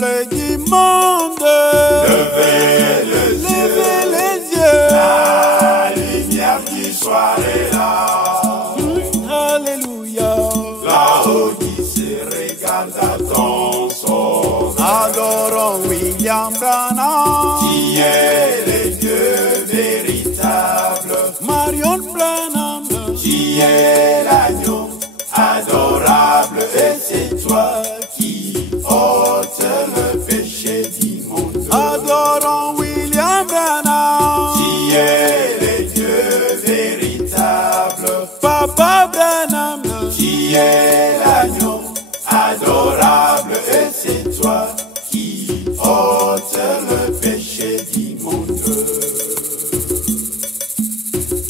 peuple du monde, levez les yeux, la lumière du soir est là. Alléluia. Là-haut qui se regarde attend son Adorons William Branham, qui est le Dieu véritable, Marion Branham, qui est l'agneau adorable, et c'est toi qui ôtes le péché du monde. adorons William Branham, Qui est le Dieu véritable, Papa Branham, qui est l'agneau adorable, et c'est toi qui ôtes le péché du monde.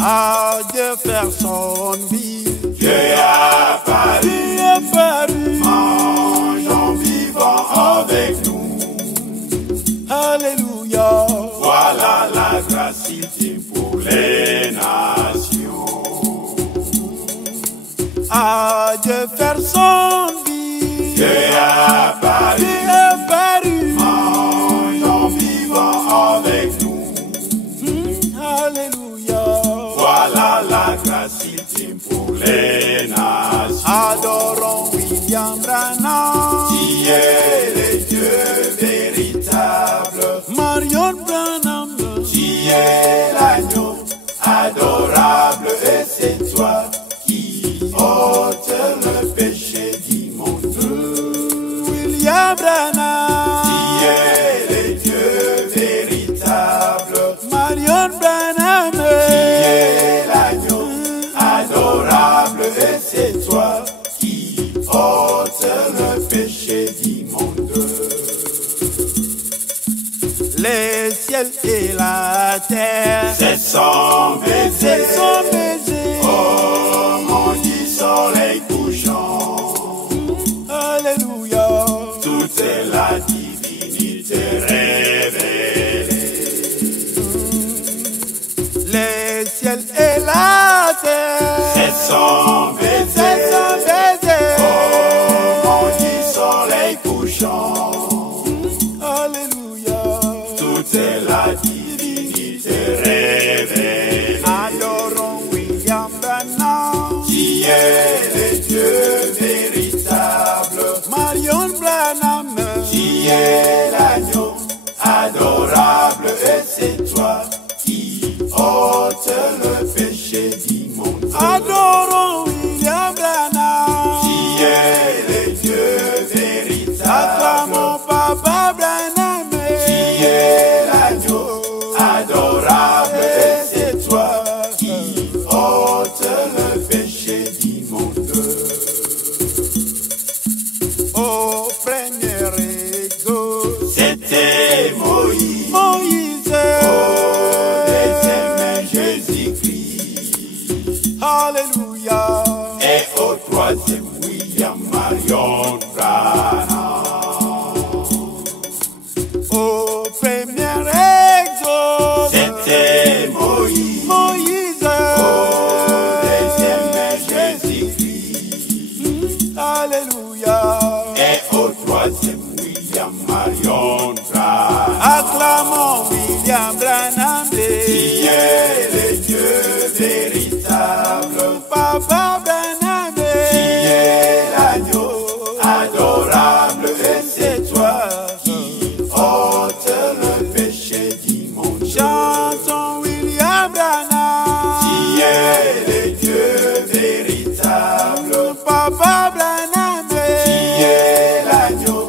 à Dieu faire son vie, Dieu a apparu, Dieu est paru, mangeant vivant avec nous. Alléluia. Voilà la grâce ultime pour les nations. À Dieu faire son vie, Dieu a apparu, Dieu est paru, mangeant vivant avec nous. Alléluia. Voilà la grâce ultime pour les nations. Adorons William Branham, Qui est le Dieu véritable, Marion Branham, qui est l'agneau adorable, et c'est toi qui ôtes le péché du monde. William Branham, Qui est le Dieu véritable, Marion Branham, qui est l'agneau adorable, et c'est toi qui ôtes le péché du monde. les ciels et la terre, C'est son baiser, c'est son baiser, oh mon dit soleil couchant, Alléluia. toute la divinité révélée. Les ciels et la terre, C'est son baiser, c'est son baiser, oh mon dit soleil couchant, Alléluia. toute la divinité révélée. Adorons William Branham, Qui est le Dieu véritable, Marion Branham, qui est l'agneau adorable, et c'est toi qui ôtes le péché du monde. adorons William Branham, Qui est le Dieu véritable, acclamons Papa Branham, qui est l'agneau adorable, et c'est toi qui ôtes le péché du monde. au premier exode, C'était Moïse, Moïse, au deuxième Jésus-Christ, Alléluia. et au troisième William Marion Branham. Au premier exode, C'était Moïse, Moïse, au deuxième Jésus-Christ, Alléluia. et au troisième William Marion Branham. Acclamons William Branham, Qui est le Dieu véritable, Papa Branham, qui est l'agneau adorable, et c'est toi qui ôtes le péché du monde. chantons William Branham, Qui est le Dieu véritable, Papa Branham, qui est l'agneau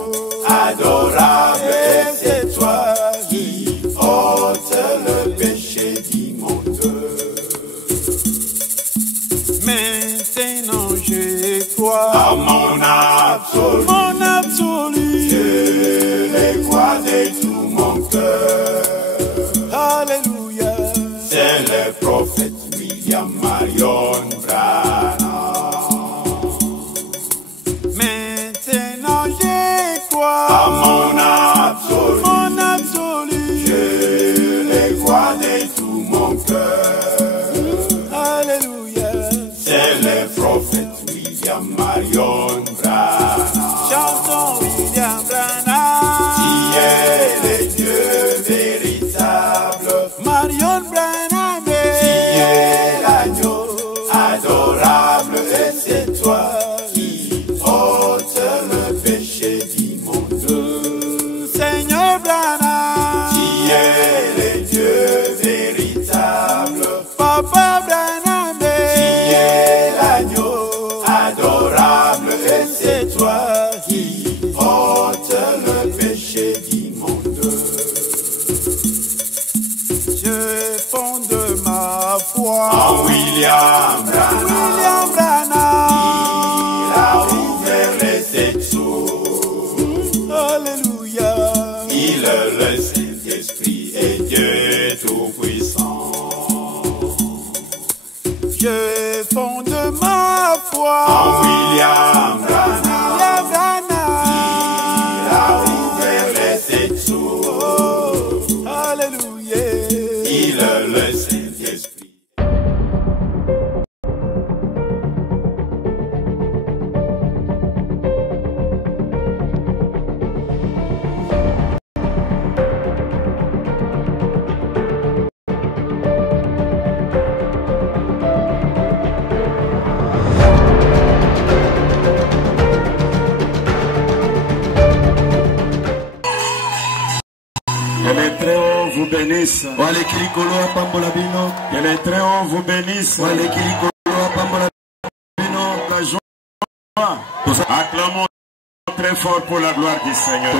adorable, et c'est toi qui ôtes le péché du monde. maintenant je crois, À mon absolu, mon absolu, je le crois de tout mon cœur. Alléluia. C'est le prophète William Marion Branham. Maintenant je crois, À mon absolu, mon absolu, je le crois de tout mon cœur. Alléluia. C'est le prophète William Marion Branham. Chantons William Branham, est le Dieu véritable. Marion Branham, Qui est l'agneau adorable, et c'est toi qui ôtes le péché du monde. Seigneur Branham, Qui est le Dieu véritable. Papa Branham, Qui est l'agneau adorable, et c'est toi qui ôtes le péché du monde. je fonde ma foi En William Branham, William Branham. il a ouvert les Écritures. Alléluia. Il est le Saint-Esprit et Dieu Tout-Puissant. Je fonde ma foi En William Branham, William Branham. il a ouvert les Écritures. Alléluia. Il est le Saint-Esprit. Que les très hauts vous bénissent. Que les très hauts vous bénissent. La joie. Acclamons très fort pour la gloire du Seigneur.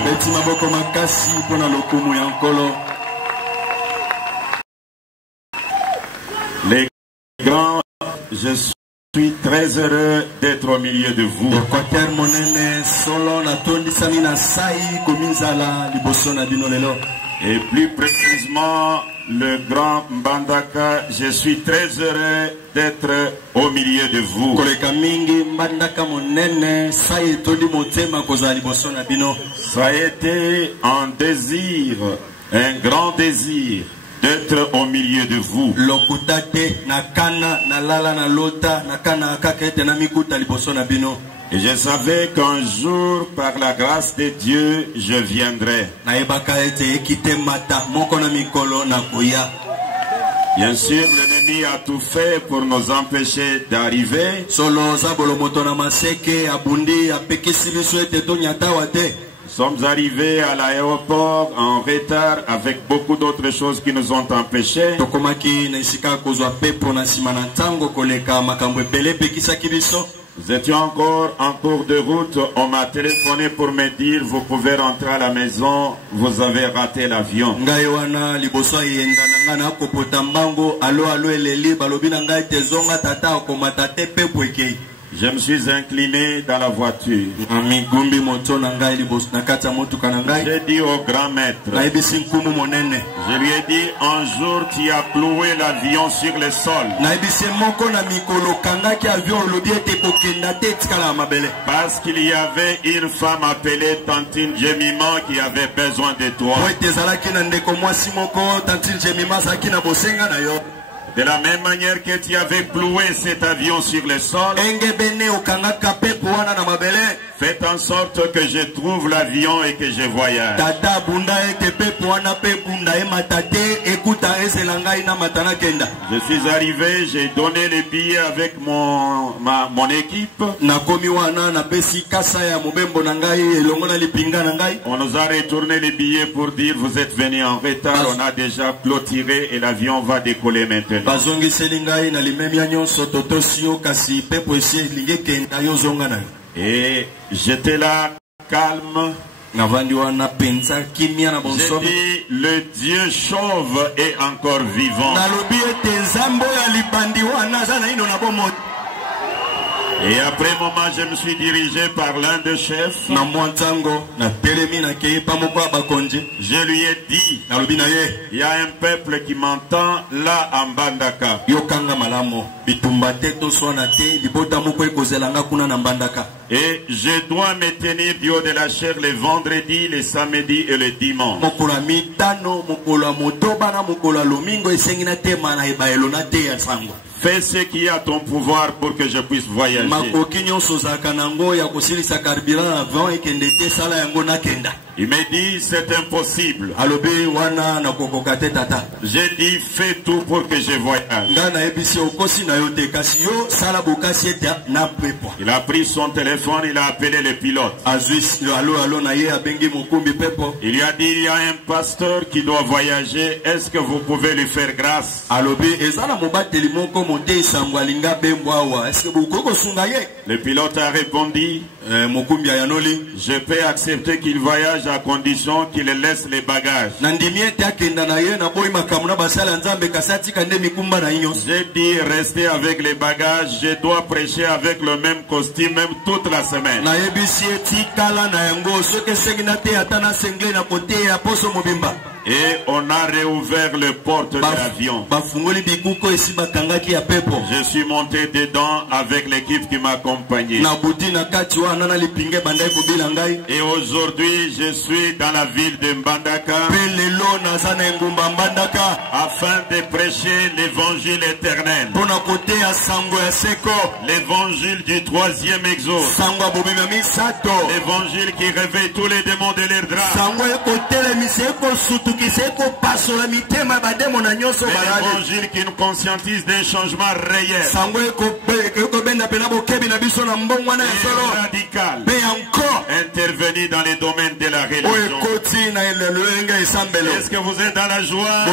Les grands, je suis très heureux d'être au milieu de vous. Et plus précisément, le grand Mbandaka, je suis très heureux d'être au milieu de vous. Ça a été un désir, un grand désir d'être au milieu de vous. Et je savais qu'un jour, par la grâce de Dieu, je viendrai. Bien sûr, l'ennemi a tout fait pour nous empêcher d'arriver. Nous sommes arrivés à l'aéroport en retard avec beaucoup d'autres choses qui nous ont empêchés. Nous étions encore en cours de route. On m'a téléphoné pour me dire vous pouvez rentrer à la maison, vous avez raté l'avion. Je me suis incliné dans la voiture. J'ai dit au grand maître, je lui ai dit, un jour tu as cloué l'avion sur le sol. Parce qu'il y avait une femme appelée Tantine Jemima qui avait besoin de toi. De la même manière que tu avais cloué cet avion sur le sol, faites en sorte que je trouve l'avion et que je voyage. Je suis arrivé, j'ai donné les billets avec mon équipe. On nous a retourné les billets pour dire vous êtes venus en retard, on a déjà clôturé et l'avion va décoller maintenant. Et j'étais là calme. J'ai dit le Dieu chauve est encore vivant. Et après un moment, je me suis dirigé par l'un des chefs. Je lui ai dit, il y a un peuple qui m'entend là en Mbandaka. Et je dois me tenir du haut de la chair les vendredis, les samedis et les dimanches. Fais ce qui est à ton pouvoir pour que je puisse voyager. Il m'a dit c'est impossible. J'ai dit fais tout pour que je voyage. Il a pris son téléphone, il a appelé le pilote. Il lui a dit il y a un pasteur qui doit voyager. Est-ce que vous pouvez lui faire grâce? Le pilote a répondu je peux accepter qu'il voyage à condition qu'il laisse les bagages. J'ai dit rester avec les bagages, je dois prêcher avec le même costume même toute la semaine. Et on a réouvert les portes de l'avion. Je suis monté dedans avec l'équipe qui m'accompagnait. Et aujourd'hui, je suis dans la ville de Mbandaka afin de prêcher l'évangile éternel. L'évangile du 3e exode. L'évangile qui réveille tous les démons de l'air drap. L'évangile qui nous conscientise d'un changement réel et radical. Intervenir dans les domaines de la religion. Est-ce que vous êtes dans la joie?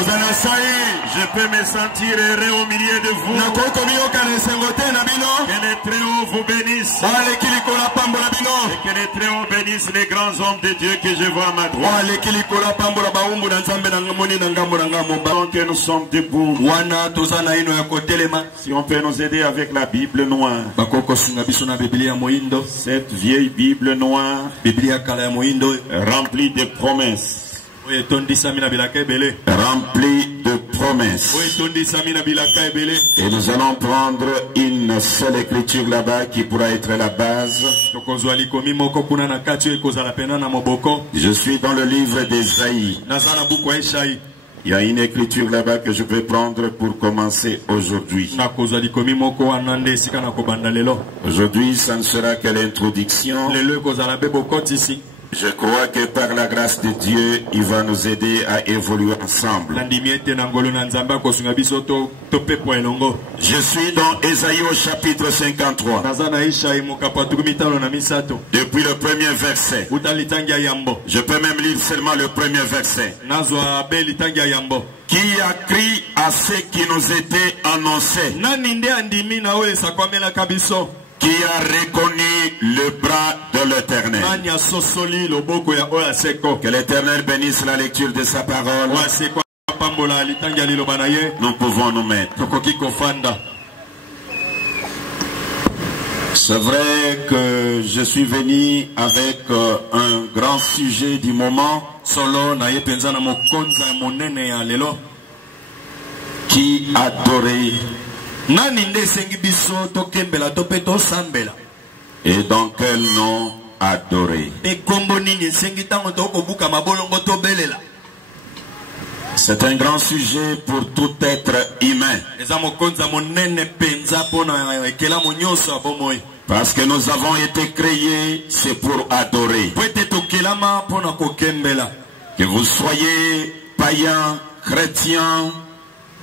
Je peux me sentir heureux au milieu de vous. Que les Très-Hauts vous bénissent. Et que les Très-Hauts bénissent les grands hommes de Dieu que je vois à ma droite. Donc nous sommes debout. Si on peut nous aider avec la Bible noire. Cette vieille Bible noire remplie de promesses. Remplie de promesses. Et nous allons prendre une seule écriture là-bas qui pourra être la base. Je suis dans le livre d'Ésaïe. Il y a une écriture là-bas que je vais prendre pour commencer aujourd'hui. Aujourd'hui, ça ne sera que l'introduction. Je crois que par la grâce de Dieu, il va nous aider à évoluer ensemble. Je suis dans Ésaïe au chapitre 53. Depuis le premier verset. Je peux même lire seulement le premier verset. Qui a crié à ce qui nous était annoncé? Qui a reconnu le bras de l'Éternel? Que l'Éternel bénisse la lecture de sa parole. Nous pouvons nous mettre. C'est vrai que je suis venu avec un grand sujet du moment. Qui adorait. Et dans quel nom adorer? C'est un grand sujet pour tout être humain. Parce que nous avons été créés, c'est pour adorer. Que vous soyez païen, chrétien,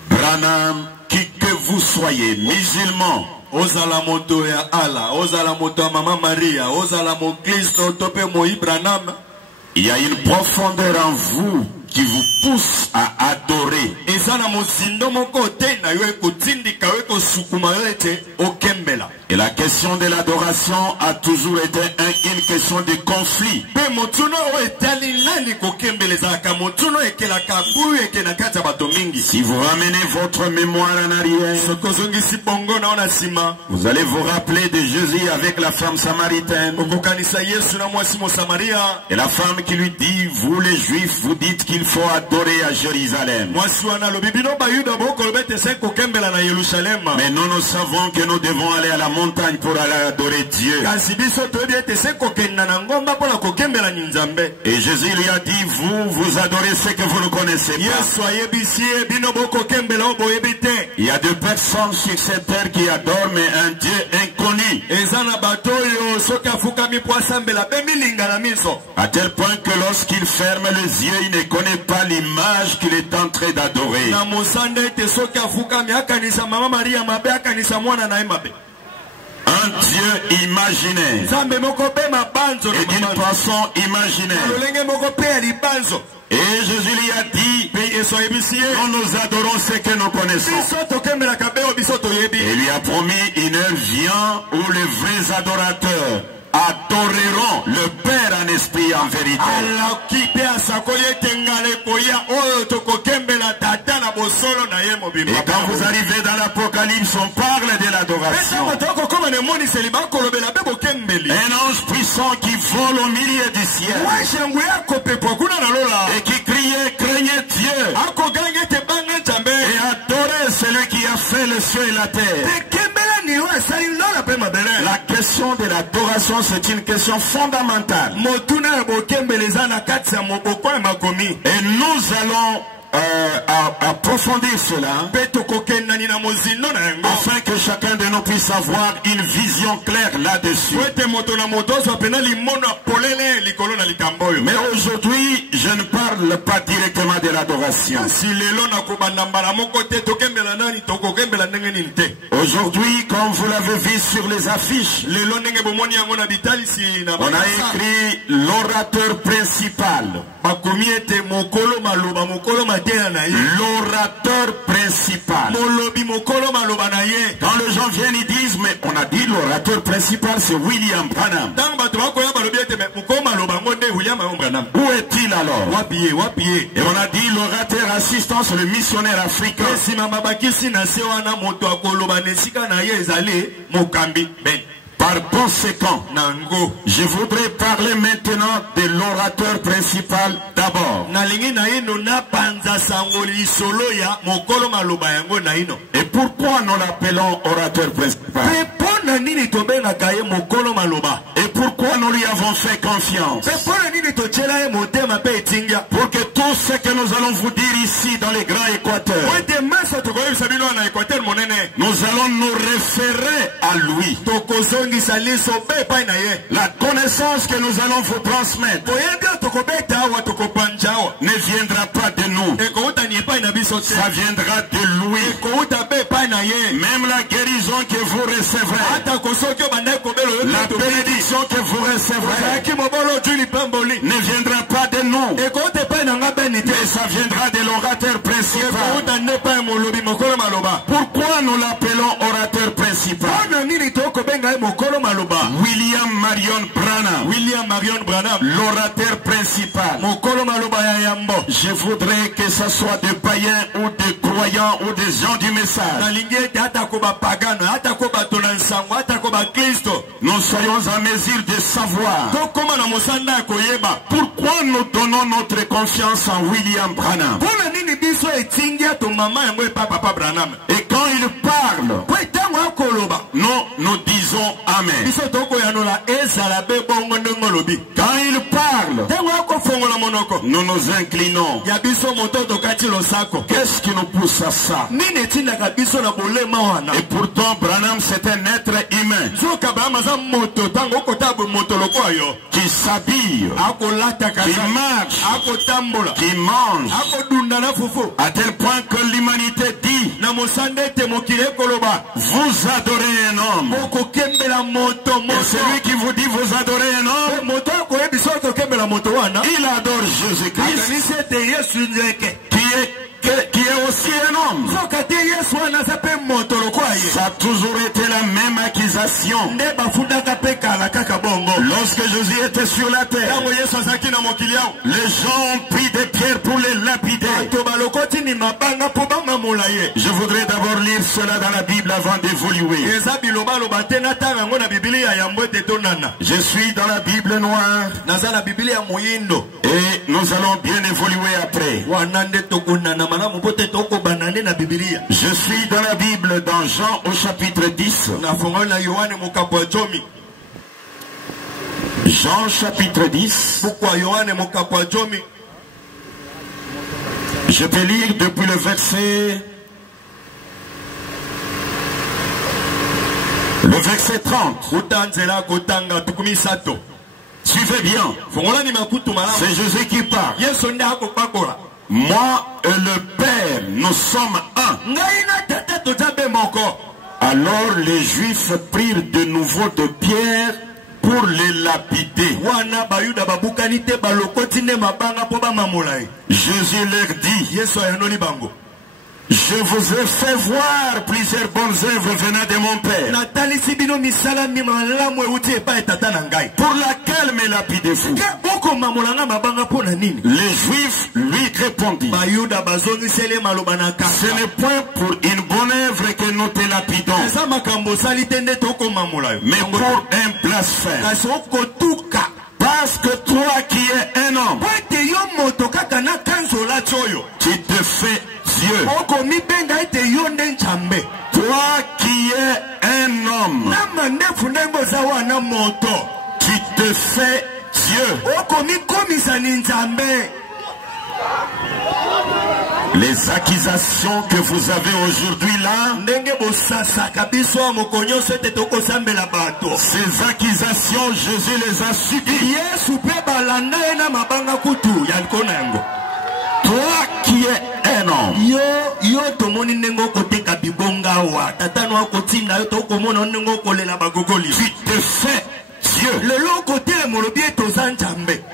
Branham, qui que vous soyez, musulmans, Ozala moto ya Allah, ozala moto ya Mama Maria, ozala mo Kristo tope mo Ibranam. Il y a une profondeur en vous qui vous pousse à adorer. Et la question de l'adoration a toujours été une question de conflit. Si vous ramenez votre mémoire en arrière, vous allez vous rappeler de Jésus avec la femme samaritaine. Et la femme qui lui dit, vous les Juifs, vous dites qu'il faut adorer à Jérusalem. Mais nous savons que nous devons aller à la montagne pour aller adorer Dieu. Et Jésus lui a dit, vous adorez ce que vous ne connaissez pas. Il y a deux personnes sur cette terre qui adorent, mais un Dieu inconnu. À tel point que lorsqu'il ferme les yeux, il ne connaît pas l'image qu'il est en train d'adorer. Un Dieu imaginaire et d'une façon imaginaire. Et Jésus lui a dit, nous adorons ce que nous connaissons. Et lui a promis une heure vient où les vrais adorateurs adoreront le Père en esprit et en vérité. Et quand vous arrivez dans l'Apocalypse, on parle de l'adoration. Un ange puissant qui vole au milieu du ciel et qui criait, craignez Dieu et adorez celui qui a fait le ciel et la terre. La question de l'adoration, c'est une question fondamentale. Et nous allons approfondir cela afin que chacun de nous puisse avoir une vision claire là-dessus. Mais aujourd'hui, je ne parle pas directement de l'adoration. Aujourd'hui, comme vous l'avez vu sur les affiches, on a écrit l'orateur principal. L'orateur principal. Quand les gens viennent, ils disent, mais on a dit l'orateur principal, c'est William Branham. Où est-il alors? Et on a dit l'orateur assistant, c'est le missionnaire africain. Par conséquent, je voudrais parler maintenant de l'orateur principal d'abord. Et pourquoi nous l'appelons orateur principal? Et pourquoi nous lui avons fait confiance? Pour que tout ce que nous allons vous dire ici dans les grands Équateurs, nous allons nous référer à lui. La connaissance que nous allons vous transmettre ne viendra pas de nous. Ça viendra de lui. Même la guérison que vous recevrez, la bénédiction que vous recevrez, ne viendra pas de nous. Mais ça viendra de l'orateur principal. Pourquoi nous l'appelons orateur principal? William Marion Branham, l'orateur principal. Je voudrais que ce soit des païens ou des croyants ou des gens du message. Nous soyons en mesure de savoir pourquoi nous donnons notre confiance en William Branham. Et quand il parle, nous disons Amen. Quand il parle, nous nous inclinons. Qu'est-ce qui nous pousse à ça? Et pourtant, Branham, c'est un être humain qui s'habille, qui marche, qui mange, à tel point que l'humanité dit, vous adorez un homme. Et celui qui vous dit vous adorez un homme, il adore Jésus-Christ, qui est aussi un homme. Ça a toujours été la même accusation. Lorsque Jésus était sur la terre, les gens ont pris des pierres pour les lapider. Je voudrais d'abord lire cela dans la Bible avant d'évoluer. Je suis dans la Bible noire et nous allons bien évoluer après. Je suis dans la Bible, dans Jean au chapitre 10. Jean chapitre 10. Je peux lire depuis le verset 30. Suivez bien. C'est Jésus qui parle. Moi et le Père, nous sommes un. Alors les Juifs prirent de nouveau de pierre pour les lapider. Jésus leur dit, je vous ai fait voir plusieurs bonnes œuvres venant de mon Père. Pour laquelle me lapidez-vous? Les Juifs lui répondirent, ce n'est point pour une bonne œuvre que nous te lapidons, mais pour un blasphème. Parce que toi qui es un homme, tu te fais Dieu. Toi qui es un homme, tu te fais Dieu. Les accusations que vous avez aujourd'hui là, ces accusations, Jésus les a subies. Toi qui es un homme, tu te fais Dieu.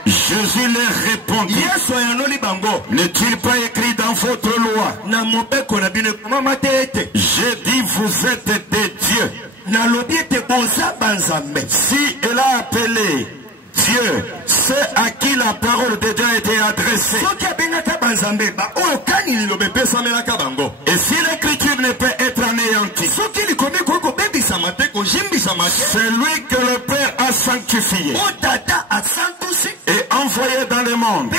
Jésus leur répondit, n'est-il pas écrit dans votre loi? J'ai dit vous êtes des dieux. Si elle a appelé Dieu, c'est à qui la parole de Dieu a été adressée. Et si l'écriture ne peut être anéantie, c'est lui que le Père a sanctifié et envoyé dans le monde.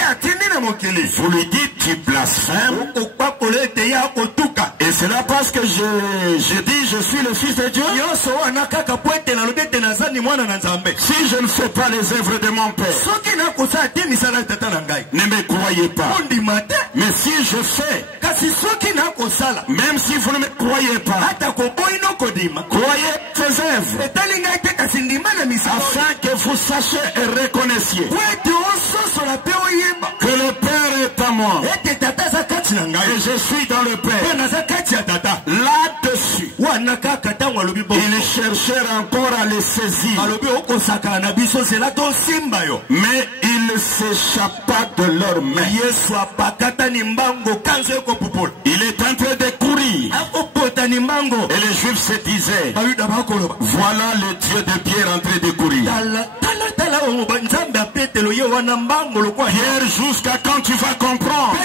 Vous lui dites tu blasphèmes. Et c'est là parce que je dis je suis le Fils de Dieu. Si je ne fais pas les œuvres de mon Père, ne me croyez pas. Mais si je fais, même si vous ne me croyez pas, croyez ces œuvres, afin que vous sachiez et reconnaissiez que le Père est à moi et je suis dans le Père. Là-dessus, ils cherchèrent encore à les saisir, mais il s'échappa de leurs mains. Il est en train de courir. Et les Juifs se disaient, voilà le Dieu de Pierre en train de courir. Pierre, jusqu'à quand tu vas comprendre?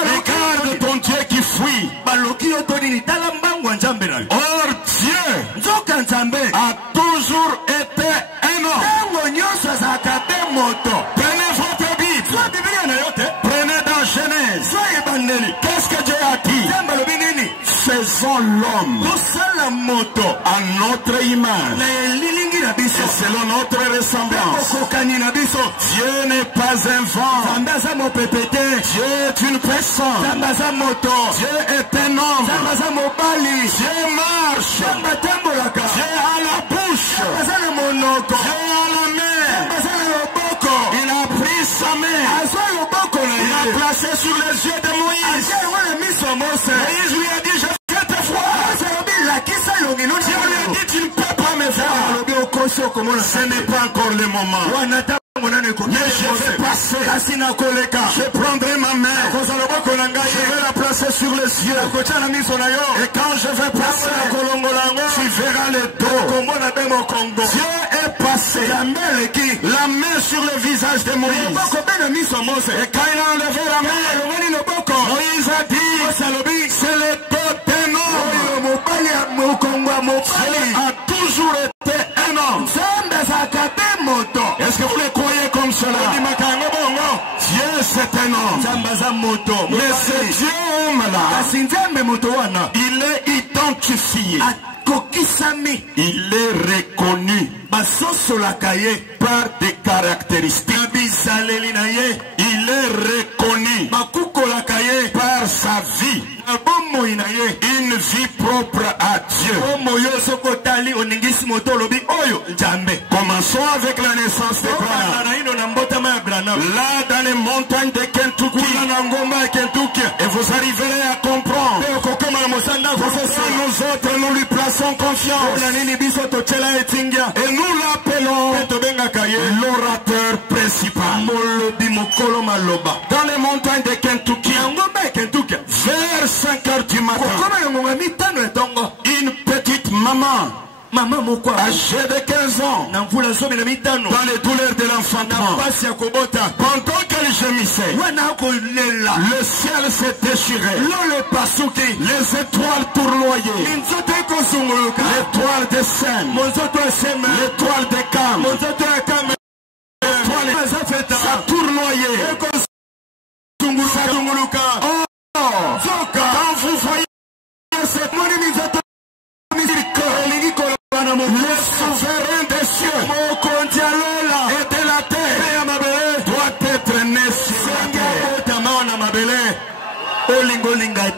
Regarde ton Dieu qui fuit. Or Dieu a toujours été un homme. Prenez votre Bible. Prenez dans Genèse. Qu'est-ce que Dieu a dit? Faisons l'homme à notre image et selon notre ressemblance. Dieu n'est pas un vent. Dieu est une personne. Dieu est un homme. Dieu marche. Dieu a la bouche. Dieu a la main. Il a pris sa main. Il a placé sur les yeux de Moïse. Moïse lui a dit je vais te voir. Dieu lui a dit tu ne peux pas me voir. Ce n'est pas encore le moment. Mais je vais passer. Je prendrai ma main. Je vais la placer sur les yeux. Et quand je vais passer, tu verras le dos. Dieu est passé. La main sur le visage de Moïse. Et quand il a enlevé la main, Moïse a dit, c'est le dos d'un homme. Dieu a toujours été un homme. Est-ce que vous le croyez comme cela? c'est un homme. Mais ce Dieu-là, il est identifié. Il est reconnu par des caractéristiques. Il est reconnu par sa vie. Une vie propre à Dieu. Commençons avec la naissance de Branham. Là, dans les montagnes de Kentucky. Et vous arriverez à comprendre. Nous autres, nous lui plaçons confiance. Et nous l'appelons l'orateur principal. Dans les montagnes de Kentucky, vers 5 heures du matin, une petite maman âgée de 15 ans, dans les douleurs de l'enfantement, pendant qu'elle gémissait, le ciel s'est déchiré, les étoiles tournoyaient, l'étoile de Seine, l'étoile de Cam, ça tournoyait. Quand vous voyez cette le souverain des cieux et de la terre doit être né sur la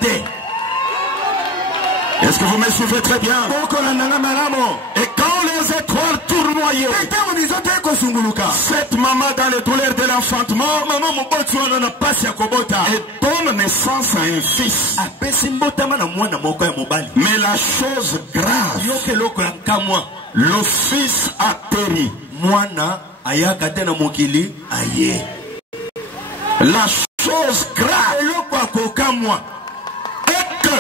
terre. Est-ce que vous me suivez très bien? Et quand les étoiles tournoyaient, cette maman dans les douleurs de l'enfantement et donne naissance à un fils. Mais la chose grave, le fils atterrit. La chose grave est que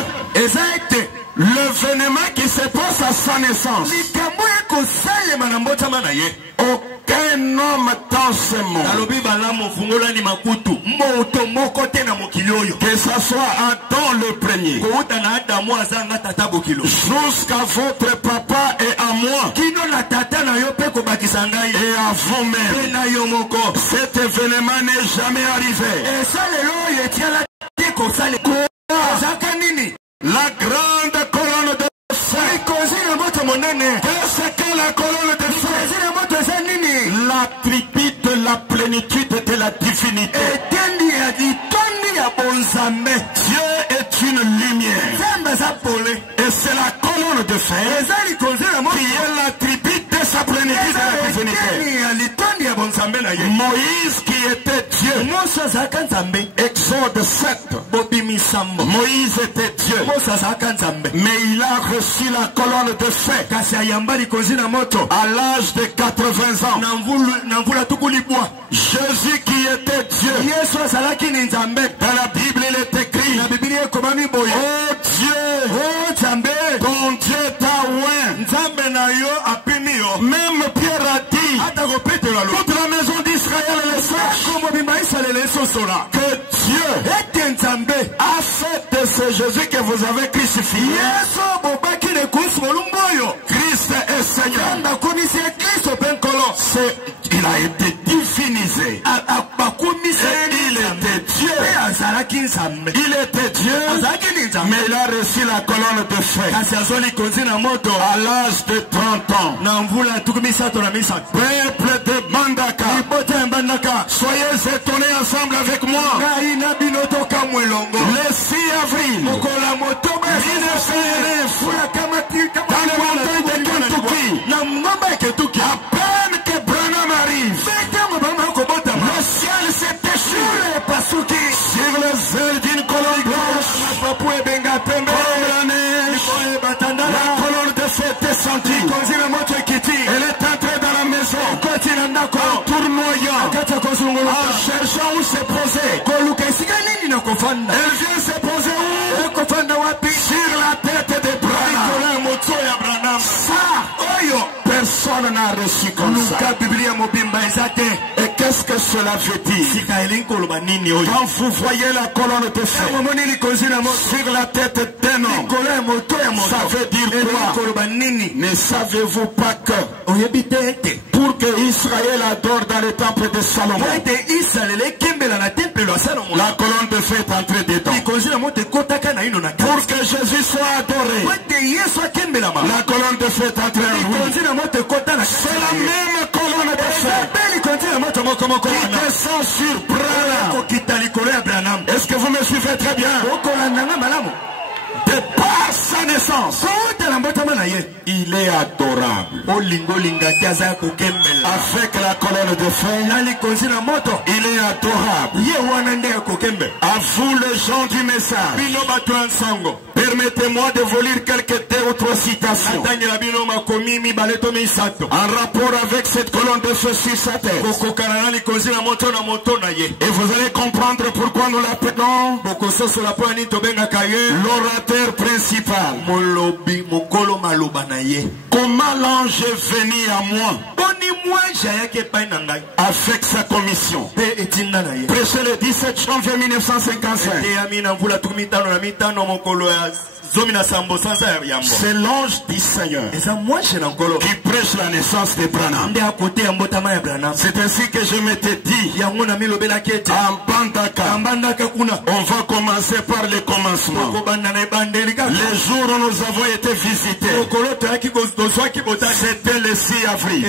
l'événement qui se passe à sa naissance, aucun homme dans ce monde, que ce soit Adam le premier, jusqu'à votre papa et à moi, et à vous-même, cet événement n'est jamais arrivé. La grande colonne de feu. Qu'est-ce que la colonne de feu? L'attribut de la plénitude de la divinité. Dieu est une lumière. Et c'est la colonne de feu qui est l'attribut de sa plénitude de la divinité. Moïse qui était Dieu. Exode 7. Moïse était Dieu. Mais il a reçu la colonne de feu à l'âge de 80 ans. Jésus qui était Dieu. Dans la Bible il est écrit: oh Dieu, ton Dieu t'a oint. Même Pierre a dit, toute la maison d'Israël le sache, que Dieu a fait de ce Jésus que vous avez crucifié. Christ est Seigneur. Il a été divinisé. Il était Dieu. Il était Dieu, mais il a reçu la colonne de feu à l'âge de 30 ans. Peuple de Bandaka, soyez étonnés ensemble avec moi. Le 6 avril 1909, dans les montagnes de Kentucky, à peine que Branham arrive, le ciel s'est déchiré sur les ailes d'une colonne blanche. La colonne de feu est descendue. Elle est entrée dans la maison en tournoyant, en cherchant où se poser. Elle vient se poser où? Sur la tête de Branham. Ça, personne n'a reçu comme ça. Et qu'est-ce que cela veut dire? Quand vous voyez la colonne de feu sur la tête d'un homme, ça veut dire quoi? Ne savez-vous pas que pour que Israël adore dans le temple de Salomon. La colonne de feu est entrée dedans. Pour que Jésus soit adoré, la colonne de feu est entrée en lui. C'est la même colonne de feu qui descend sur Branham. Est-ce que vous me suivez très bien? De par sa naissance, il est adorable. Avec la colonne de feu, il est adorable. À vous les gens du message, permettez-moi de vous lire quelques 2 ou 3 citations en rapport avec cette colonne de feu sur sa tête. Et vous allez comprendre pourquoi nous l'appelons l'orateur principal. Comment l'ange est venu à moi avec sa commission. Prêché le 17 janvier 1955. C'est l'ange du Seigneur qui prêche la naissance de Branham. C'est ainsi que je m'étais dit en Bandaka, on va commencer par le commencement. Les jours où nous avons été visités, c'était le 6 avril.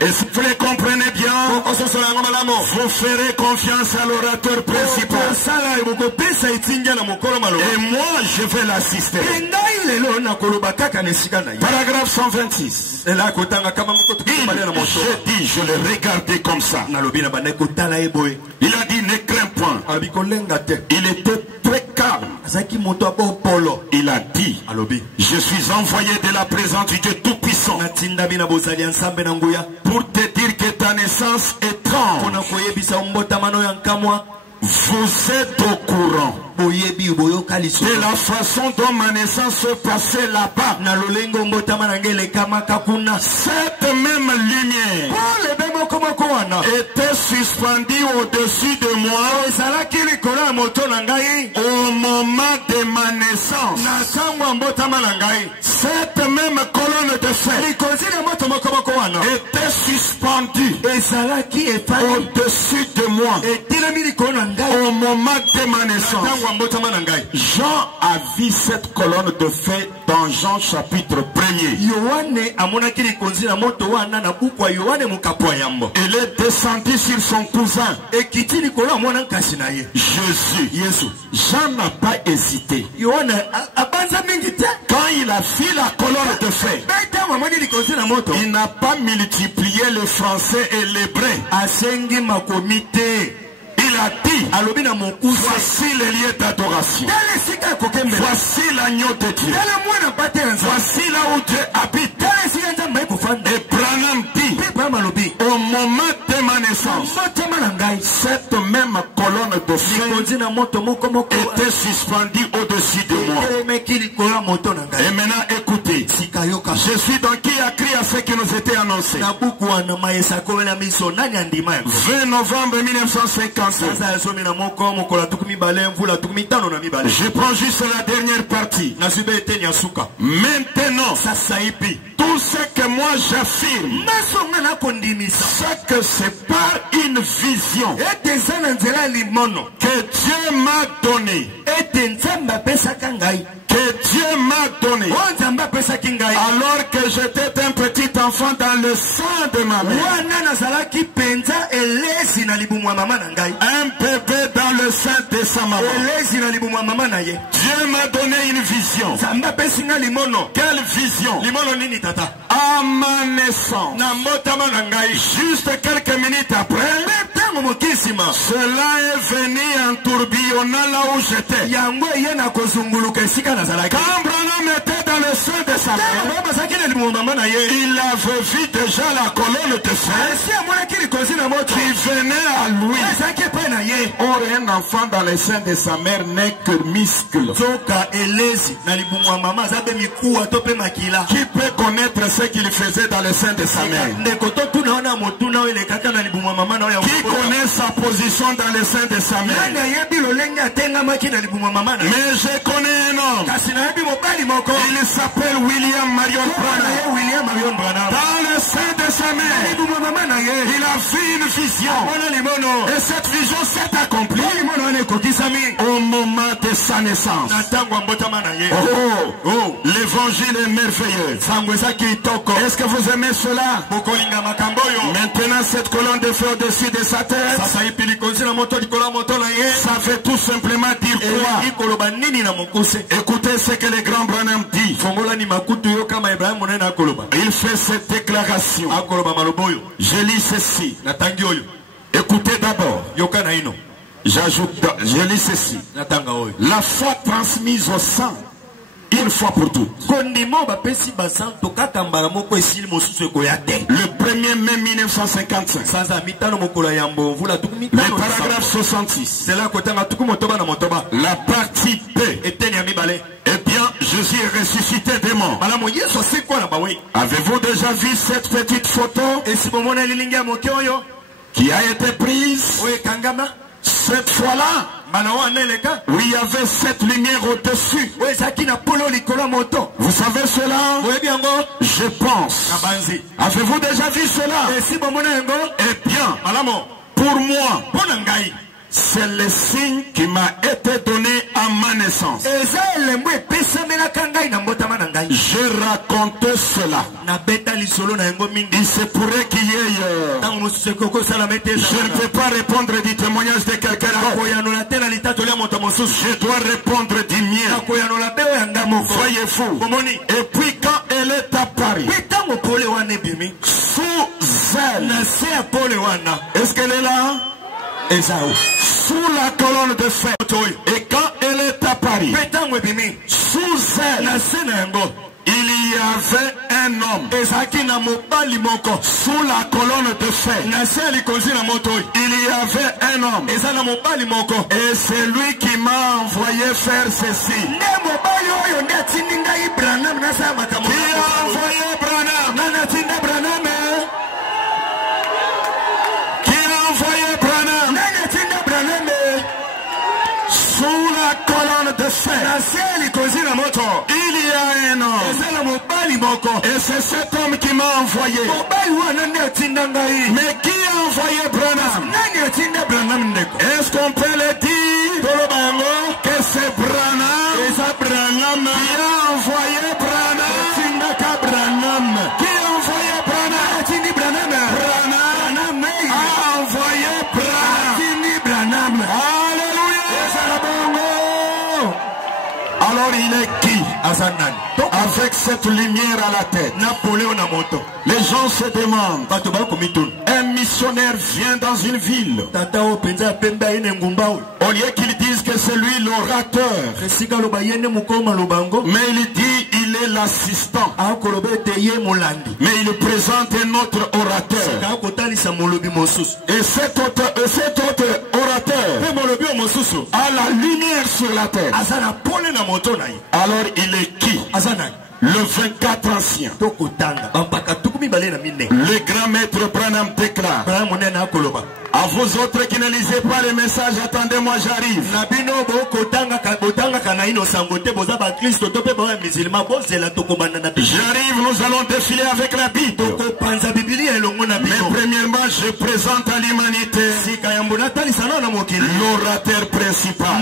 Et si vous les comprenez bien, vous ferez confiance à l'orateur principal. Et moi, je vais l'assister. Paragraphe 126. Je le regardais comme ça. Il a dit, ne crains point. Il était très calme. Il a dit, je suis envoyé de la présence du Dieu Tout-Puissant pour te dire que ta naissance est étrange. Vous êtes au courant de la façon dont ma naissance se passait là-bas. Cette même lumière était suspendue au-dessus de moi au moment de ma naissance. Cette même colonne de feu était suspendue au-dessus de moi au moment de ma naissance. Jean a vu cette colonne de feu dans Jean chapitre 1er. Elle est descendue sur son cousin Jésus. Jean n'a pas hésité. Quand il a vu la colonne de feu, il n'a pas multiplié le français et l'hébreu. Il a dit, voici les lieux d'adoration. Voici l'agneau de Dieu. Voici là où Dieu habite. Et Branham dit, au moment de ma naissance, cette même colonne de feu était suspendue au-dessus de moi. Et maintenant écoutez, je suis donc qui a crié à ce qui nous était annoncé. 20 novembre 1957. Je prends juste la dernière partie. Maintenant, tout ce que moi j'affirme, c'est que c'est par une vision que Dieu m'a donné. Que Dieu m'a donné alors que j'étais un petit enfant dans le sein de ma mère. Un bébé dans le sein de sa maman. Dieu m'a donné une vision. Quelle vision? À ma naissance, juste quelques minutes après, cela est venu en tourbillonnant là où j'étais. Quand Branham était dans le sein de sa mère, il avait vu déjà la colonne de feu qui venait à lui. Or, un enfant dans le sein de sa mère n'est que muscle. Qui peut connaître ce qu'il faisait dans le sein de sa mère? Qui connaît sa position dans le sein de sa mère? Mais je connais un homme. Il s'appelle William Marion Branham. Dans le sein de sa mère, il a vu une vision. Et cette vision s'est accomplie au moment de sa naissance. Oh, l'évangile est merveilleux. Est-ce que vous aimez cela? Maintenant, cette colonne de feu au-dessus de sa tête, ça fait tout simplement dire quoi? Écoutez ce que le grand Branham dit. Il fait cette déclaration. Je lis ceci. Écoutez d'abord. Je lis ceci. La foi transmise au sang, une fois pour toutes. Le 1er mai 1955. Le paragraphe 66. La partie B. Eh bien, Jésus est ressuscité des morts. Avez-vous déjà vu cette petite photo qui a été prise cette fois-là? Oui, il y avait cette lumière au-dessus. Vous savez cela? Je pense. Avez-vous déjà vu cela? Eh bien, pour moi, c'est le signe qui m'a été donné à ma naissance. Je raconte cela. Il se pourrait qu'il y ait... Je ne peux pas répondre du témoignage de quelqu'un d'autre. Je dois répondre du mien. Voyez-vous. Et puis quand elle est apparue, sous elle, est-ce qu'elle est là? Sous la colonne de fer. Et quand elle est apparue, sous elle, il y avait un homme. Sous la colonne de fer, il y avait un homme. Et c'est lui qui m'a envoyé faire ceci. Qui a envoyé Branham? Sous la colonne de fer, il y a un homme. Et c'est cet homme qui m'a envoyé. Mais qui a envoyé Branham? Est-ce qu'on peut le dire que c'est Branham qui a envoyé Branham? Qui a envoyé Branham? Branham a envoyé Branham. Alors il est qui? Avec cette lumière à la tête. Les gens se demandent. Un missionnaire vient dans une ville. Au lieu qu'ils disent que c'est lui l'orateur, mais il dit il est l'assistant. Mais il présente un autre orateur. Et cet autre orateur a la lumière sur la tête. Alors il est qui? Le 24 ancien. Le grand maître Branham déclare. À vous autres qui ne lisez pas les messages, attendez-moi, j'arrive. J'arrive, nous allons défiler avec la Bible. Mais premièrement, je présente à l'humanité l'orateur principal.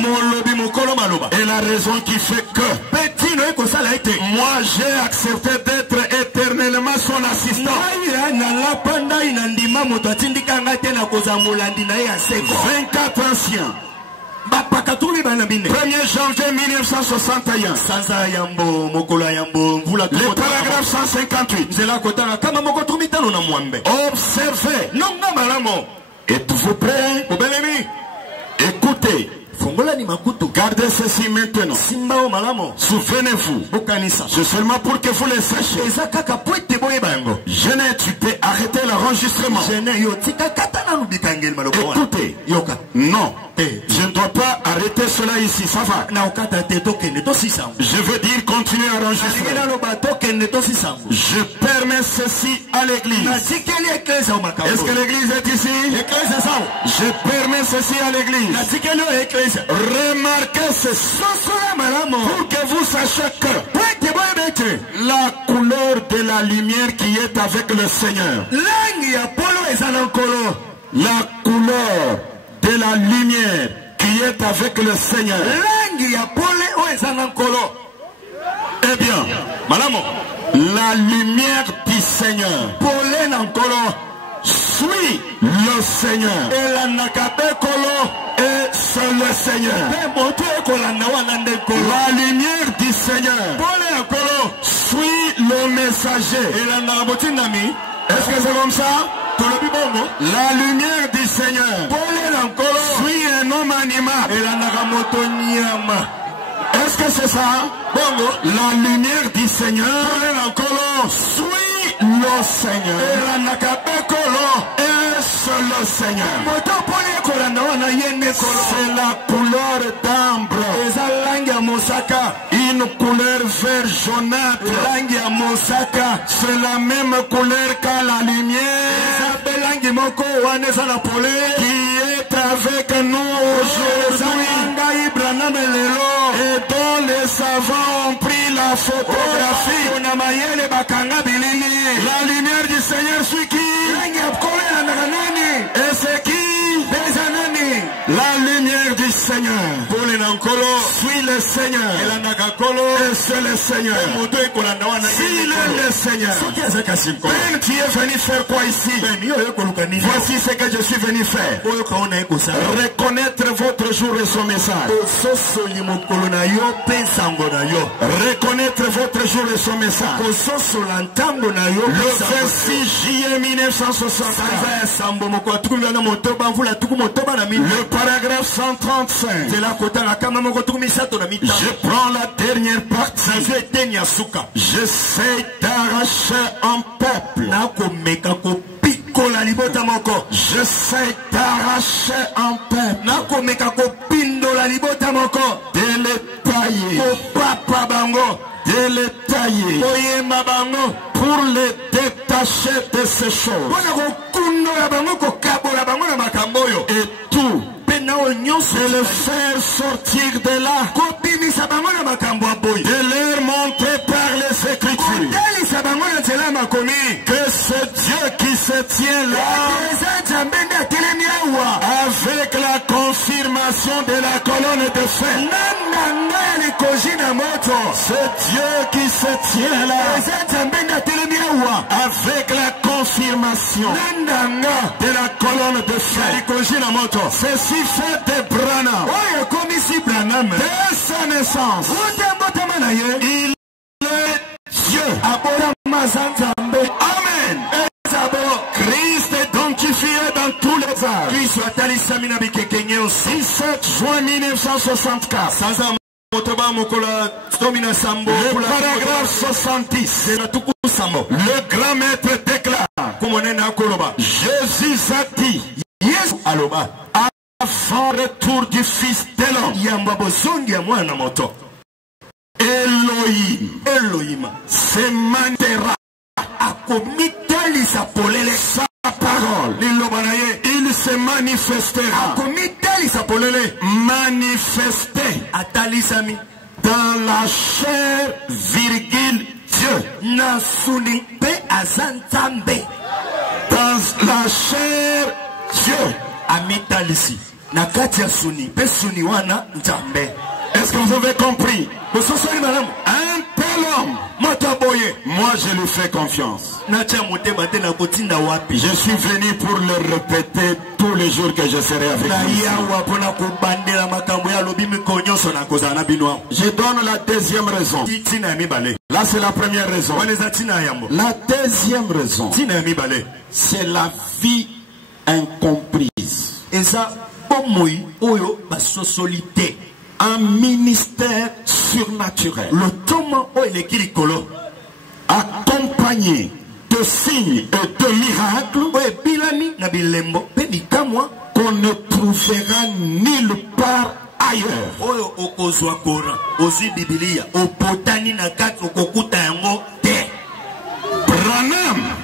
Et la raison qui fait que moi j'ai accepté d'être éternellement son assistant. 24 anciens. 1er janvier 1961. Le paragraphe 158. Observez. Êtes-vous prêts? Écoutez. Gardez ceci maintenant. Souvenez-vous. C'est seulement pour que vous le sachiez. Je n'ai arrêté l'enregistrement. Écoutez. Non. Je ne dois pas arrêter cela ici. Ça va. Je veux dire continuer à enregistrer. Je permets ceci à l'église. Est-ce que l'église est ici? Je permets ceci à l'église. Remarquez ceci pour que vous sachiez que La couleur de la lumière qui est avec le Seigneur. La couleur de la lumière qui est avec le Seigneur. Eh bien, madame, la lumière du Seigneur suit le Seigneur. Et c'est le Seigneur. La lumière du Seigneur suit le messager. Est-ce que c'est comme ça? La lumière du Seigneur suit un homme animal. Est-ce que c'est ça? La lumière du Seigneur suit le Seigneur. Et c'est le Seigneur. C'est la couleur d'ambre. Une couleur vert jaunâtre. C'est la même couleur qu'à la lumière qui est avec nous aujourd'hui. Et dont les savants ont pris la photographie. La lumière du Seigneur suit qui? Et c'est qui? La lumière du Seigneur suit le Seigneur. Et c'est le Seigneur. S'il est le Seigneur, tu es venu faire quoi ici? Voici ce que je suis venu faire. Reconnaître votre jour et son message. Reconnaître votre jour et son message. Le 26 juillet 1965. Le paragraphe 135. Je prends la dernière partie. J'essaie d'arracher un peuple. J'essaie d'arracher un peuple. De le tailler. De le tailler. Pour les détacher de ces choses. Et tout. De le faire sortir de là. De leur montrer par les Écritures que c'est Dieu qui se tient là avec la confirmation de la colonne de feu. C'est Dieu qui se tient là avec la confirmation de la colonne de feu. Ceci fait de Branham dès sa naissance. Il est Dieu. Amen. Christ est identifié dans tous les âges. 17 juin 1964. Le paragraphe 70. Le grand maître déclare. Jésus a dit. Avant le retour du Fils de l'homme. Elohim se manifestera. Sa parole. Il se manifestera. Manifesté dans la chair, virgule, Dieu. Dans la chair, Dieu. Est-ce que vous avez compris? Un tel homme, moi je lui fais confiance. Je suis venu pour le répéter tous les jours que je serai avec vous. Je donne la deuxième raison. Là c'est la première raison. La deuxième raison, c'est la vie incomprise. Un ministère surnaturel accompagné de signes et de miracles qu'on ne trouvera nulle part ailleurs.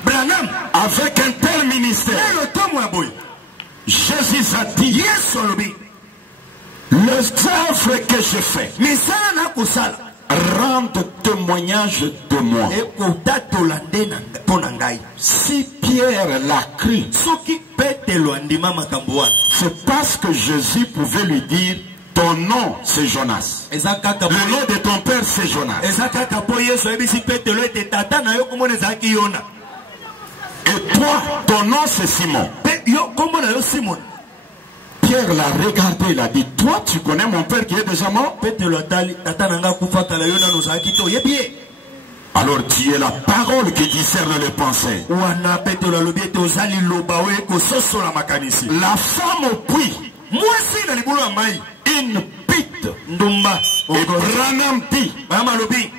Branham avec un tel ministère, Jésus a dit, les œuvres que je fais rende témoignage de moi. Si Pierre l'a cru, c'est parce que Jésus pouvait lui dire, ton nom c'est Jonas. Le nom de ton père c'est Jonas. Et toi, ton nom c'est Simon. Pierre l'a regardé, il a dit, toi tu connais mon père qui est déjà mort? Alors tu es la parole qui discerne les pensées. La femme au puits, une pite. Et Branham dit,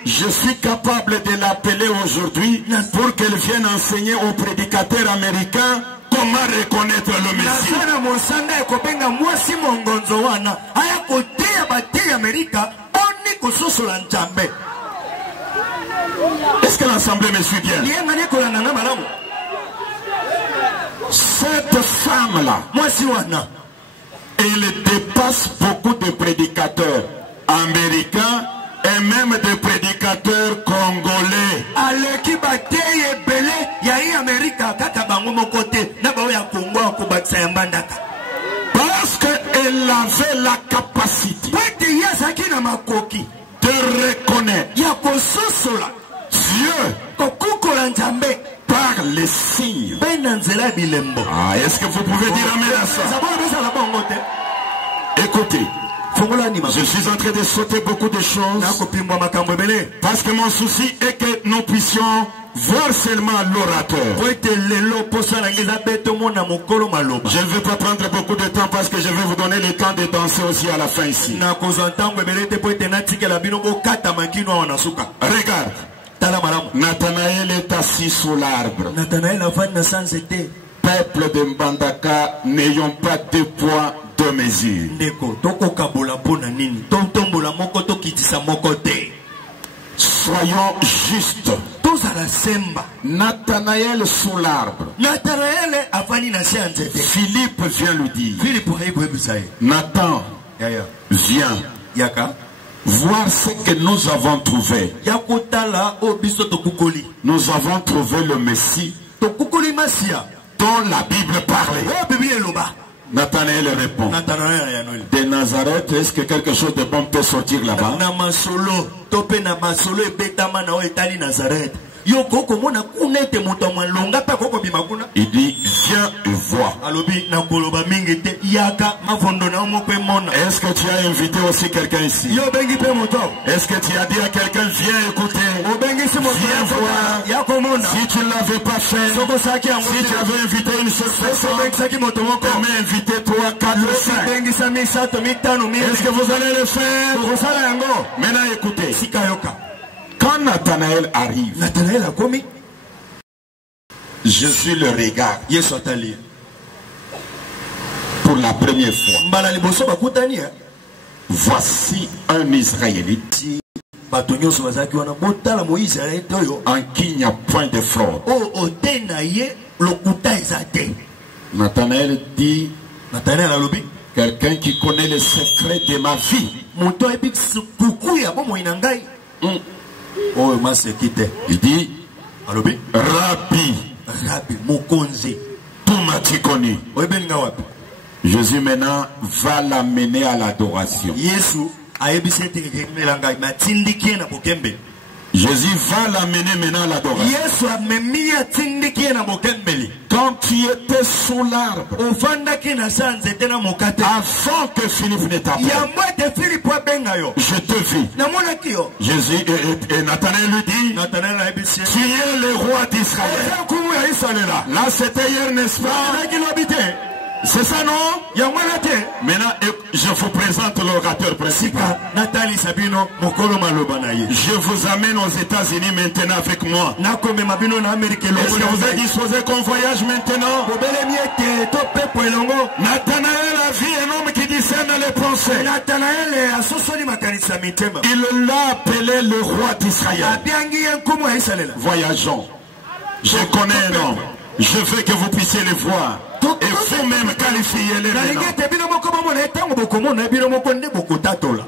je suis capable de l'appeler aujourd'hui pour qu'elle vienne enseigner aux prédicateurs américains comment reconnaître le Messie. Est-ce que l'Assemblée me suit bien? Cette femme-là, elle dépasse beaucoup de prédicateurs américains et même des prédicateurs congolais. Parce qu'elle avait la capacité de reconnaître Dieu par les signes. Ah, est-ce que vous pouvez dire amen à ça? Écoutez, je suis en train de sauter beaucoup de choses parce que mon souci est que nous puissions voir seulement l'orateur. Je ne veux pas prendre beaucoup de temps parce que je vais vous donner le temps de danser aussi à la fin ici. Regarde, Nathanaël est assis sous l'arbre. Peuple de Mbandaka, n'ayons pas de poids, de mesure. Soyons justes. Nathanaël sous l'arbre. Philippe vient lui dire, Nathan, viens voir ce que nous avons trouvé. Nous avons trouvé le Messie dont la Bible parlait. Nathanaël répond, de Nazareth, est-ce que quelque chose de bon peut sortir là-bas? Il dit, viens et vois. Est-ce que tu as invité aussi quelqu'un ici? Est-ce que tu as dit à quelqu'un, viens écouter, viens voir? Si tu ne l'avais pas fait, si tu avais invité une seule personne, comment inviter 3, 4, 5? Est-ce que vous allez le faire? Maintenant écoutez. Quand Nathanaël arrive, Jésus le regarde pour la première fois. Voici un Israélite en qui il n'y a point de fraude. Nathanaël dit, quelqu'un qui connaît les secrets de ma vie. Il dit, Rabbi, tout m'as-tu connu? Jésus maintenant va l'amener à l'adoration. Jésus va l'amener maintenant à l'adoration. Quand tu étais sous l'arbre, avant que Philippe ne t'appelle, je te vis. Jésus et Nathanaël lui dit, tu es le roi d'Israël. Là c'était hier, n'est-ce pas? C'est ça, non? Maintenant, je vous présente l'orateur principal. Je vous amène aux États-Unis maintenant avec moi. Est-ce que vous êtes disposé qu'on voyage maintenant? Nathanaël a vu un homme qui discerne les pensées. Il l'a appelé le roi d'Israël. Voyageons. Je connais un homme. Je veux que vous puissiez le voir. Et vous-même, quand glorifiez les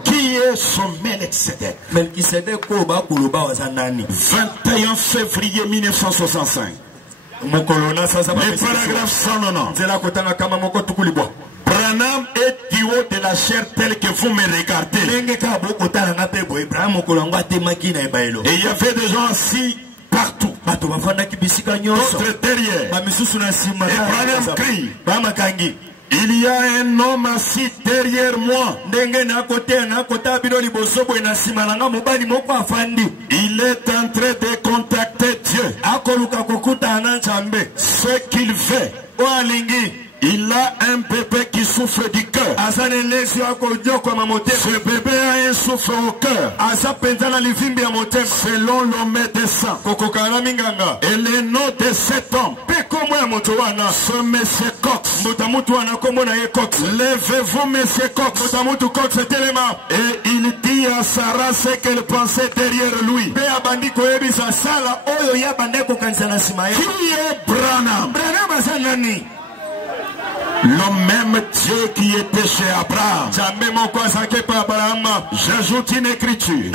Qui est son Melchizedek? 21 février 1965. Le paragraphe 190. Branham est du haut de la chair tel que vous me regardez. Et il y avait des gens assis partout. D'autres derrière. Et Branham crie. Il y a un homme assis derrière moi. Il est en train de contacter Dieu. Ce qu'il veut. Il a un bébé qui souffre du cœur. Ce bébé a un souffle au cœur. Selon le médecin. Et le nom de cet homme, ce monsieur Cox. Levez-vous, monsieur Cox. Et il dit à Sarah ce qu'elle pensait derrière lui. Qui est Branham? Le même Dieu qui était chez Abraham. J'ajoute une écriture.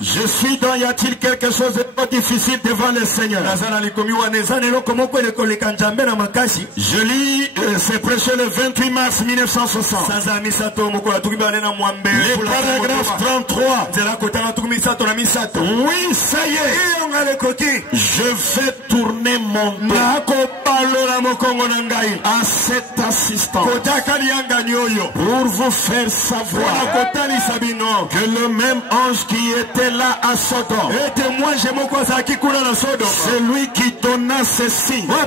Je suis dans, y a-t-il quelque chose de pas difficile devant le Seigneur? Je lis, c'est prêché le 28 mars 1960. Le paragraphe 33. Oui, ça y est. Je vais tourner mon dos à cet assistant pour vous faire savoir que le même ange qui était là à Sodome, c'est lui qui donna ce signe en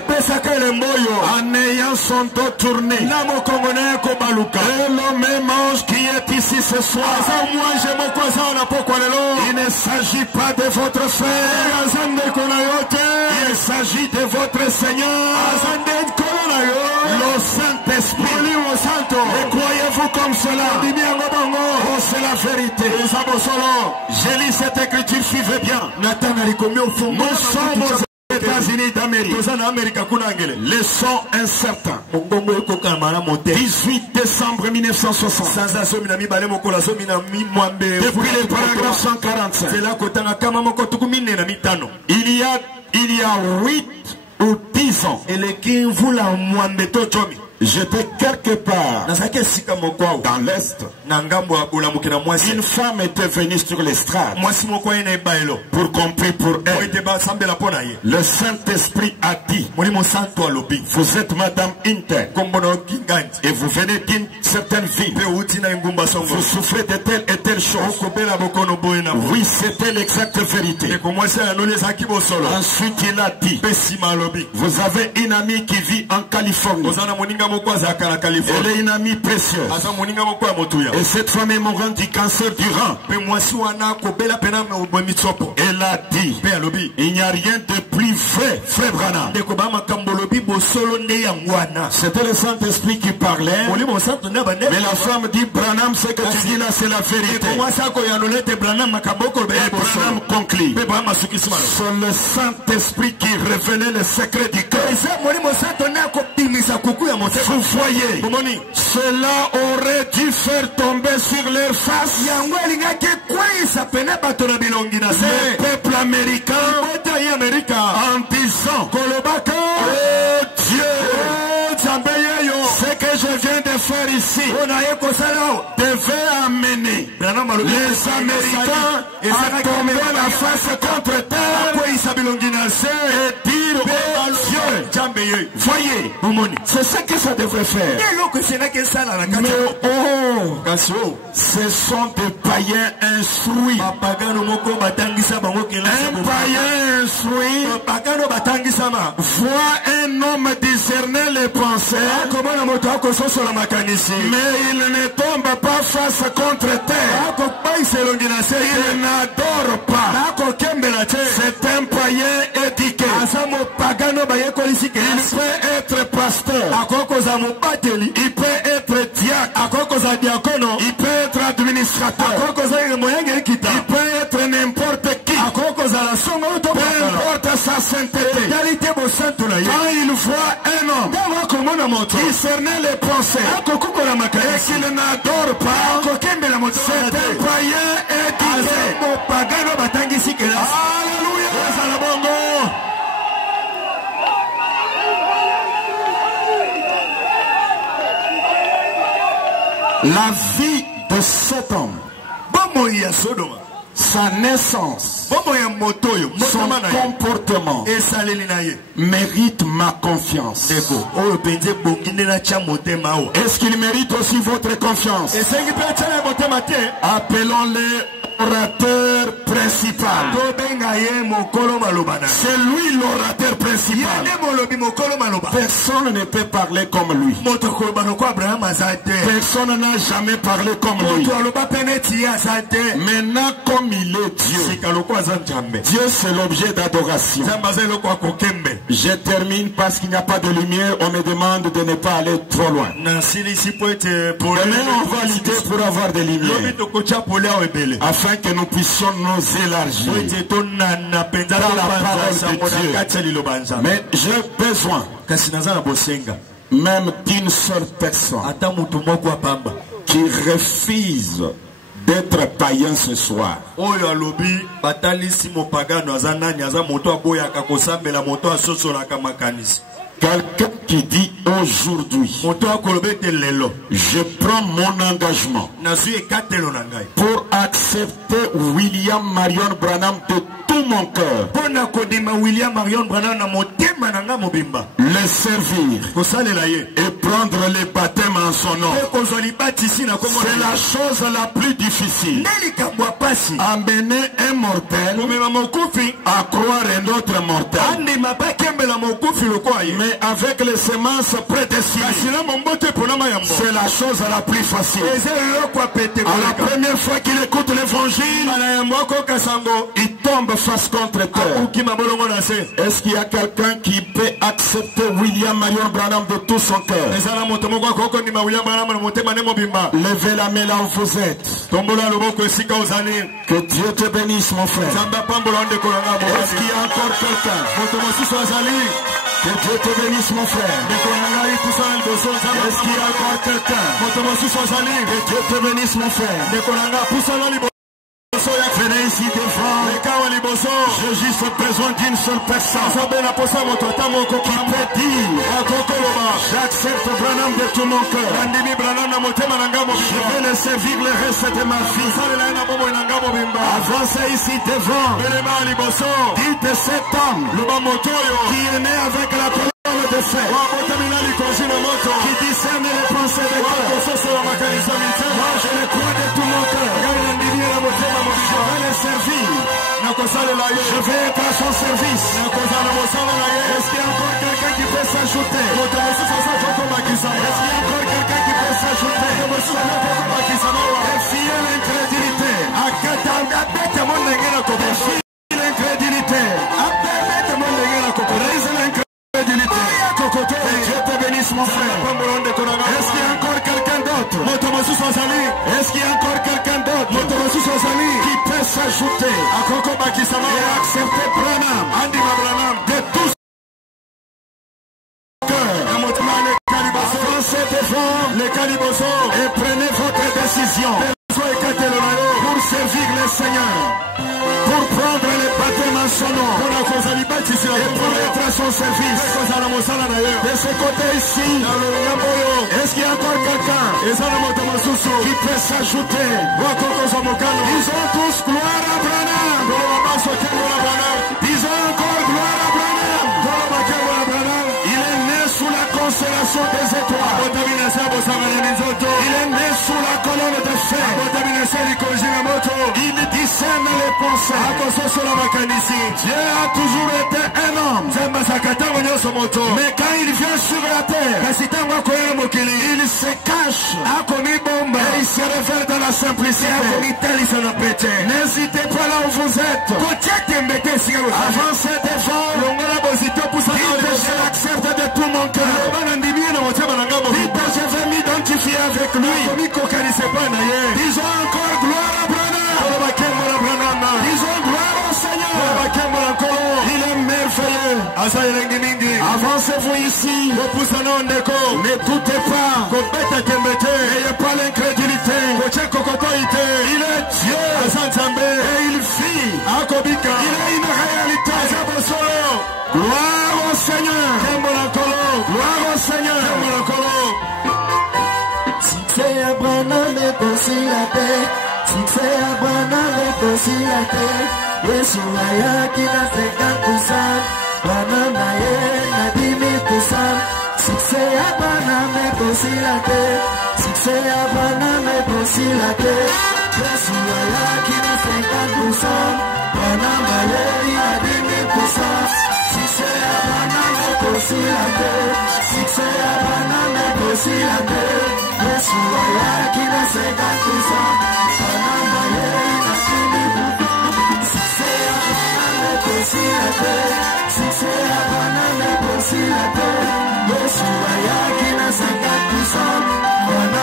ayant son dos tourné. Et le même ange qui est ici ce soir, il ne s'agit pas de votre frère, il s'agit de votre Seigneur, le Saint-Esprit. Et croyez-vous comme cela? Oh, c'est la vérité. Je lis cette écriture, suivez bien. Nous sommes aux États-Unis d'Amérique. Le son incertain. 18 décembre 1960. Depuis le paragraphe 145. Il y a 8 ou 10 ans. J'étais quelque part dans l'Est. Une femme était venue sur l'estrade pour qu'on prie pour elle. Le Saint-Esprit a dit, vous êtes Madame Inter et vous venez d'une certaine ville. Vous souffrez de telle et telle chose. Oui, c'était l'exacte vérité. Ensuite il a dit, vous avez une amie qui vit en Californie. Elle est une amie précieuse. Et cette femme est mourante du cancer du rein. Elle a dit, il n'y a rien de plus vrai, frère Branham. C'était le Saint-Esprit qui parlait. Mais la femme dit, Branham, ce que tu dis là, c'est la vérité. Et Branham conclut. C'est le Saint-Esprit qui révélait le secret du cœur. Vous voyez, cela aurait dû faire tomber sur leur face le peuple américain en disant, oh Dieu, ce que je viens de faire ici devait amener les Américains à tomber la face contre terre et dire, oh Dieu, voyez, c'est ce que ça devrait faire. Mais ce sont des païens instruits. Un païen instruit voit un homme discerner les pensées, mais il ne tombe pas face contre terre. Il n'adore pas. C'est un païen éduqué. Il peut être pasteur. Il peut être diacre. Il peut être administrateur. Il peut être n'importe qui. Peu importe sa sa sainteté, quand il voit un homme discerner les pensées et qu'il n'adore pas, c'est un païen éduqué. Alléluia. La vie de cet homme, sa naissance, son comportement mérite ma confiance. Est-ce qu'il mérite aussi votre confiance? Appelons-les orateur principal. C'est lui l'orateur principal. Personne ne peut parler comme lui. Personne n'a jamais parlé comme lui. Maintenant, comme il est Dieu, Dieu c'est l'objet d'adoration. Je termine parce qu'il n'y a pas de lumière. On me demande de ne pas aller trop loin. Demain, on va lutter pour avoir des lumières, afin que nous puissions nous élargir dans la parole de Dieu. Mais j'ai besoin même d'une seule personne qui refuse d'être païen ce soir. Quelqu'un qui dit aujourd'hui, je prends mon engagement pour accepter William Marion Branham de tout mon cœur, le servir et prendre les baptêmes en son nom. C'est la chose la plus difficile. Amener un mortel à croire un autre mortel. Mais avec les semences prédestinées, c'est la chose la plus facile. À la première fois qu'il écoute l'évangile, il tombe face contre terre. Est-ce qu'il y a quelqu'un qui peut accepter William Marion Branham de tout son cœur? Levez la main là où vous êtes. Que Dieu te bénisse, mon frère. Est-ce qu'il y a encore quelqu'un? Que Dieu te bénisse, mon frère. Est-ce qu'il y a encore quelqu'un? Que Dieu te bénisse, mon frère. Venez ici devant. J'ai juste besoin d'une seule personne qui peut dire, j'accepte Branham de tout mon cœur. Je vais le servir le reste de ma vie. Avancez ici devant. Dites cet homme qui est né avec la parole de fait, qui discerne les pensées de cœur. Moi je le crois de tout mon cœur. Je vais le servir. Je vais être à son service. Est-ce qu'il y a encore quelqu'un qui peut s'ajouter? Est-ce qu'il y a encore quelqu'un qui peut s'ajouter? Défiez l'incrédulité. Défiez l'incrédulité. Brise l'incrédulité. Que Dieu te bénisse, mon frère. Est-ce qu'il y a encore quelqu'un d'autre? Est-ce qu'il y a encore quelqu'un d'autre qui peut s'ajouter et accepter Branham de tout cœur? Avancez devant et prenez votre décision pour servir le Seigneur, pour prendre les baptêmes en son nom et pour être à son service. De ce côté ici, est-ce qu'il y a encore quelqu'un qui peut s'ajouter? Disons tous gloire à Branham. Disons encore gloire à Branham. Il est né sous la constellation des étoiles. Il est né sous la colonne de feu. Il discerne les pensées. Dieu a toujours été un homme. Mais quand il vient sur la terre, il se cache et il se révèle dans la simplicité. N'hésitez pas là où vous êtes. Avancez devant. Dites, je l'accepte de tout mon cœur. Dites, je vais m'identifier avec lui. Disons encore gloire à Branham. Disons gloire au Seigneur. Il est merveilleux. vous ici, n'écoutez pas, n'ayez pas l'incrédulité. Il est Dieu et il vit. Il est une réalité. Gloire au Seigneur. Gloire au Seigneur. Succès à Branham et aussi la paix. Succès à Branham et aussi la paix. Yesu aya kila 50%. Branham aye na 10,000%. Succès à Branham et aussi la paix. Succès à Branham et aussi la paix. Yesu aya kila 50%. Branham aye na 10,000%. Succès à Branham et aussi la paix. Succès à Branham et aussi la paix. Yesu aya kila 50%. Branham aye na 10,000%. Succès à Branham et aussi la paix. Succès à Branham et aussi la paix. Yesu aya kila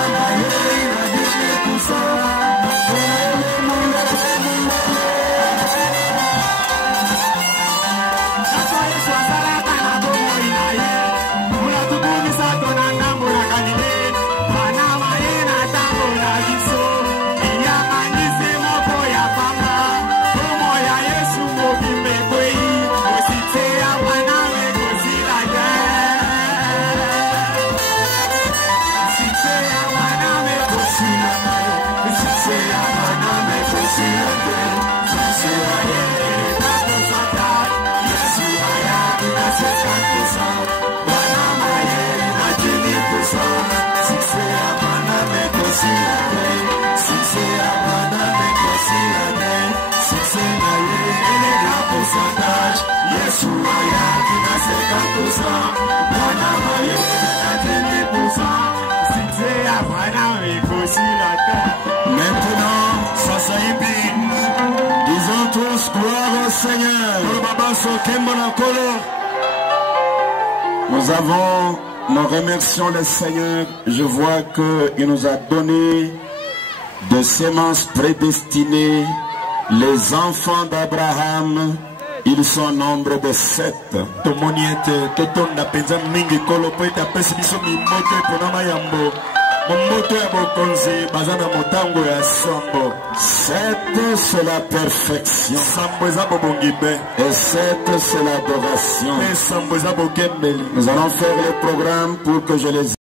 50%. Branham aye na 10,000%. Maintenant, disons tous gloire au Seigneur. Nous remercions le Seigneur. Je vois qu'il nous a donné des semences prédestinées, les enfants d'Abraham. Ils sont au nombre de 7. 7 c'est la perfection. Et 7 c'est l'adoration. Nous allons faire le programme pour que je les